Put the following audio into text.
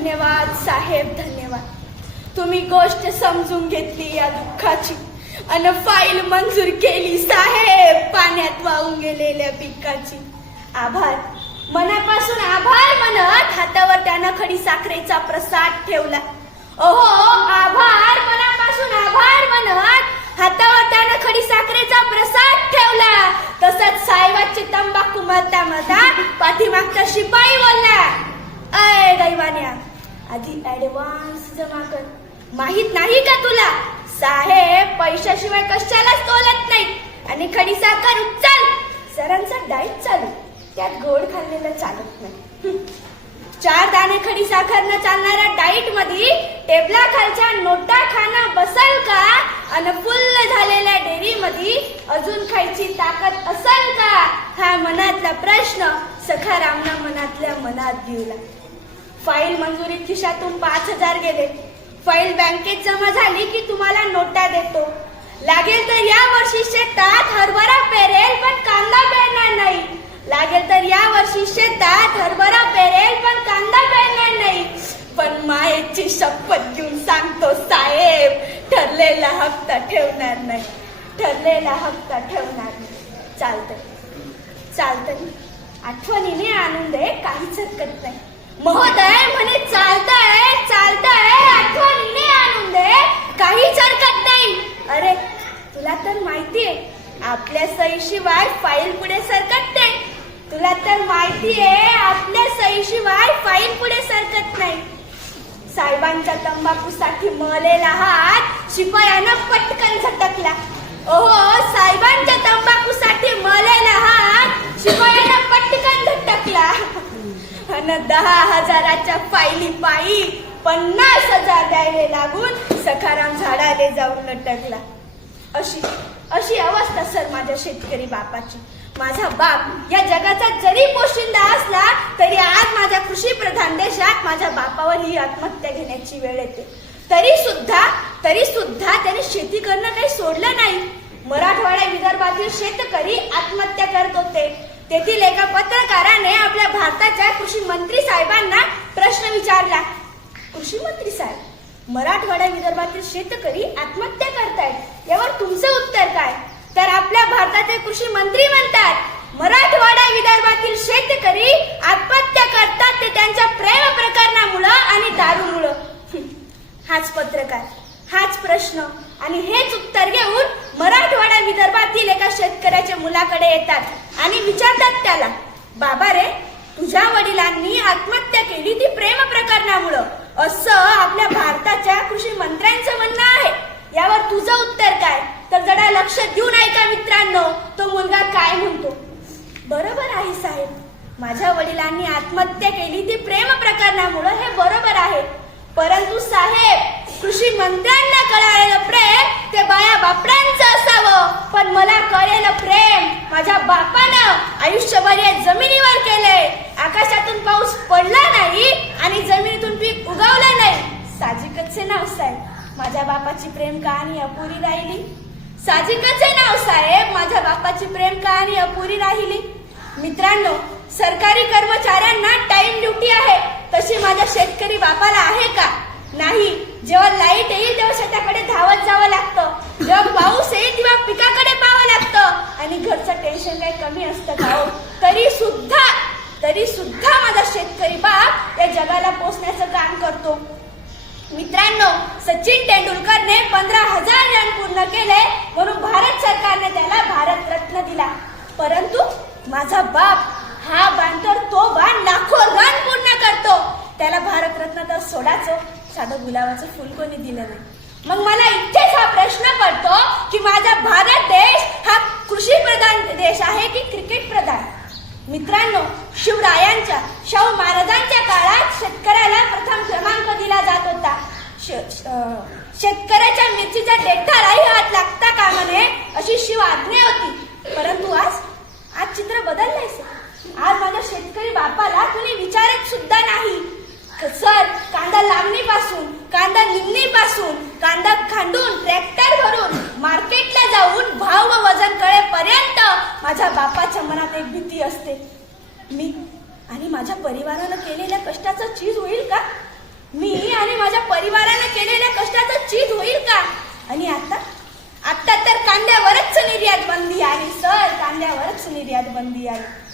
धन्यवाद साहेब धन्यवाद तुम्ही गोष्ट समजून घेतली या दुःखाची आणि फाईल मंजूर केली साहेब पाण्यात वाहून गेलेल्या पिकाची आभार मनापासून आभार म्हणत हातावर त्यानं खडी साखरेचा प्रसाद ठेवला ओहो आभार मनापासून आभार म्हणत हातावर त्यानं खडी साखरेचा प्रसाद ठेवला तसंच साहेबाची तंबाखू मता मधा पाठीमागचा शिपाई बोलला अय दैवान्या आधी ऍडव्हान्स जमा कर माहित नाही का तुला साहेब पैशाशिवाय कशालाच बोलत नाही आणि खडी साखर उचल सरांचा डाईट चालू त्यात गोड खाल्लेला चालत नाही चार दाणे खडी साखर न चालणाऱ्या डाईट मध्ये टेबला खालच्या नोटा खाना बसल का आणि फुल्ल झालेल्या डेअरी मध्ये अजून खायची ताकद असल का हा मनातला प्रश्न सखारामना मनातल्या मनात दिवला फाईल मंजुरी खिशातून पाच हजार गेले फाईल बँकेत जमा झाली की तुम्हाला नोटा देतो लागेल तर या वर्षी शेतात हरभरा पेरेल पण कांदा पेरणार नाही लागेल तर या वर्षी शेतात हरभरा पेरेल पण कांदा पेरणार नाही पण मायेची शपथ घेऊन सांगतो साहेब ठरलेला हप्ता ठेवणार नाही ठरलेला हप्ता ठेवणार नाही चालतं चालतं आठवणीने आनंद आहे काहीच हरकत नाही महोदय म्हणे चालतंय चालतंय आठवणीने आणून दे काहीच हरकत नाही अरे तुला तर माहितीये आपल्या सईशिवाय फाईल पुढे सरकत नाही तुला तर माहितीये आपल्या सईशिवाय फाईल पुढे सरकत नाही साहेबांच्या तंबाखूसाठी मळलेला हात शिपायानं पटकन झटकला ओहो साहेबांच्या तंबाखूसाठी मळलेला हात शिपायानं पटकन झटकला आणि दहा हजाराच्या फायली पायी पन्नास हजार द्यायला लागून सखाराम झाडाले जाऊन लटकला अशी अशी अवस्था सर माझ्या शेतकरी बापाची माझा बाप या जगाचा जरी पोशिंदा असला तरी आज माझ्या कृषी प्रधान देशात माझ्या बापावर ही आत्महत्या घेण्याची वेळ येते तरी सुद्धा तरी सुद्धा त्याने शेती करणं काही सोडलं नाही मराठवाड्या विदर्भातील शेतकरी आत्महत्या करत होते तेथील एका पत्रकाराने आपल्या भारताच्या कृषी मंत्री साहेबांना प्रश्न विचारला कृषी मंत्री साहेब मराठवाडा विदर्भातील शेतकरी आत्महत्या करतात यावर तुमचं उत्तर काय तर आपल्या भारताचे कृषी मंत्री म्हणतात मराठवाडा विदर्भातील शेतकरी आत्महत्या करतात ते त्यांच्या प्रेम प्रकरणामुळं आणि दारूमुळं हाच पत्रकार हाच प्रश्न आणि हेच उत्तर घेऊन मराठवाडा विदर्भातील एका शेतकऱ्याच्या मुलाकडे येतात आणि विचारतात त्याला बाबा रे तुझ्या वडिलांनी आत्महत्या केली ती प्रेम प्रकरणामुळं असं आपल्या भारताच्या कृषी मंत्र्यांचं म्हणणं आहे यावर तुझं उत्तर काय तर जरा लक्ष देऊन ऐका मित्रांनो तो मुलगा काय म्हणतो बरोबर आहे साहेब माझ्या वडिलांनी आत्महत्या केली ती प्रेम प्रकरणामुळं हे बरोबर आहे परंतु साहेब कृषी मंत्र्यांना कळालेलं प्रेम ते बाया बापड्यांचं असावं पण मला कळेल प्रेम माझ्या बापानं आयुष्यभर या जमिनीवर केलंय आकाशातून पाऊस पडला नाही आणि जमिनीतून पीक उगवलं नाही साजिकच नाव साहेब माझ्या बापाची प्रेम कहाणी अपुरी राहिली साजिकच नाव साहेब माझ्या बापाची प्रेम कहाणी अपुरी राहिली मित्रांनो सरकारी कर्मचाऱ्यांना टाइम ड्युटी आहे तशी माझ्या शेतकरी बापाला आहे का नाही जेव्हा लाईट येईल तेव्हा शेताकडे धावत जावं लागतं जेव्हा पाऊस येईल तेव्हा पिकाकडे पाहावं लागतं आणि घरचं टेन्शन काही कमी असतं का हो? तरी सुद्धा तरी सुद्धा माझा शेतकरी बाप या जगाला पोचण्याचं काम करतो मित्रांनो सचिन तेंडुलकरने पंधरा हजार रन पूर्ण केले म्हणून भारत सरकारने त्याला भारत रत्न दिला परंतु माझा बाप हा बांधर तो बाण लाखो रन पूर्ण करतो त्याला भारतरत्न तर सोडाच साधं गुलाबाचं फुल कोणी दिलं नाही मग मला इथेच हा प्रश्न पडतो की माझा भारत देश हा कृषी प्रधान देश आहे की क्रिकेट प्रधान मित्रांनो शिवरायांच्या शाहू महाराजांच्या काळात शेतकऱ्याला प्रथम क्रमांक दिला जात होता शेतकऱ्याच्या मिरचीचा डेटालाही हात लागता का म्हणे अशी शिव आज्ञा होती परंतु आज आज चित्र बदललंय आज माझ्या शेतकरी बापाला कुणी विचारत सुद्धा नाही सर कांदा केलेल्या कष्टाचं चीज होईल का मी आणि माझ्या परिवाराने केलेल्या कष्टाचं चीज होईल का आणि आता आता तर कांद्यावरच निर्यात बंदी आहे सर कांद्यावरच निर्यात बंदी आहे